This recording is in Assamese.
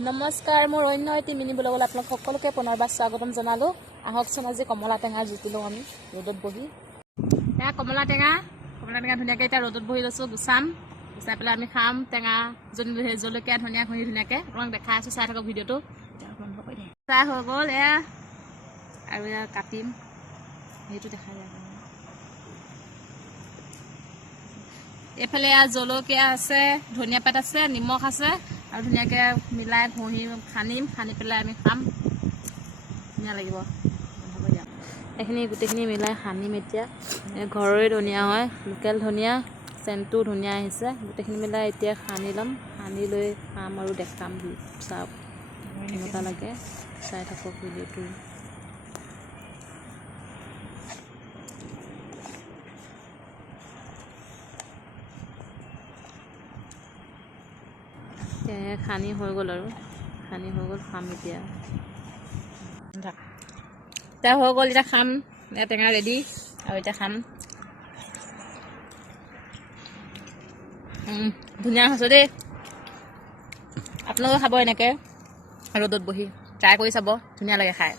নমস্কাৰ, মোৰ অন্য এটি মিনি ব্লগলৈ আপোনাক সকলোকে পুনৰবাৰ স্বাগতম জনালোঁ। আহকচোন আজি কমলা টেঙা জুতি লওঁ আমি ৰ'দত বহি। এয়া কমলা টেঙা ধুনীয়াকৈ এতিয়া ৰ'দত বহি লৈছোঁ, গুচাই পেলাই আমি খাম। টেঙা জলকীয়া ধনিয়া ঘঁহি ধুনীয়াকৈ আপোনাক দেখাই আছোঁ, চাই থাকক ভিডিঅ'টো। চাই হৈ গ'ল এয়া, আৰু এয়া কাটিম, সেইটো দেখাই যায়। এইফালে এয়া জলকীয়া আছে, ধনিয়া পাত আছে, নিমখ আছে, আৰু ধুনীয়াকৈ মিলাই সানি পেলাই আমি খাম, ধুনীয়া লাগিব। এইখিনি গোটেইখিনি মিলাই সানিম এতিয়া। ঘৰৰে ধনিয়া হয়, লোকেল ধনিয়া, চেণ্টটো ধুনীয়া আহিছে। গোটেইখিনি মিলাই এতিয়া সানি ল'ম, সানি লৈ খাম আৰু দেখাম। চাওক কেনেকুৱা লাগে, চাই থাকক ভিডিঅ'টো। সানি হৈ গ'ল আৰু খাম এতিয়া হৈ গ'ল। এতিয়া খাম, টেঙা ৰেডি, আৰু এতিয়া খাম। ধুনীয়া হৈছে দেই, আপোনালোকে খাব এনেকৈ ৰ'দত বহি, ট্ৰাই কৰি চাব, ধুনীয়া লাগে খাই।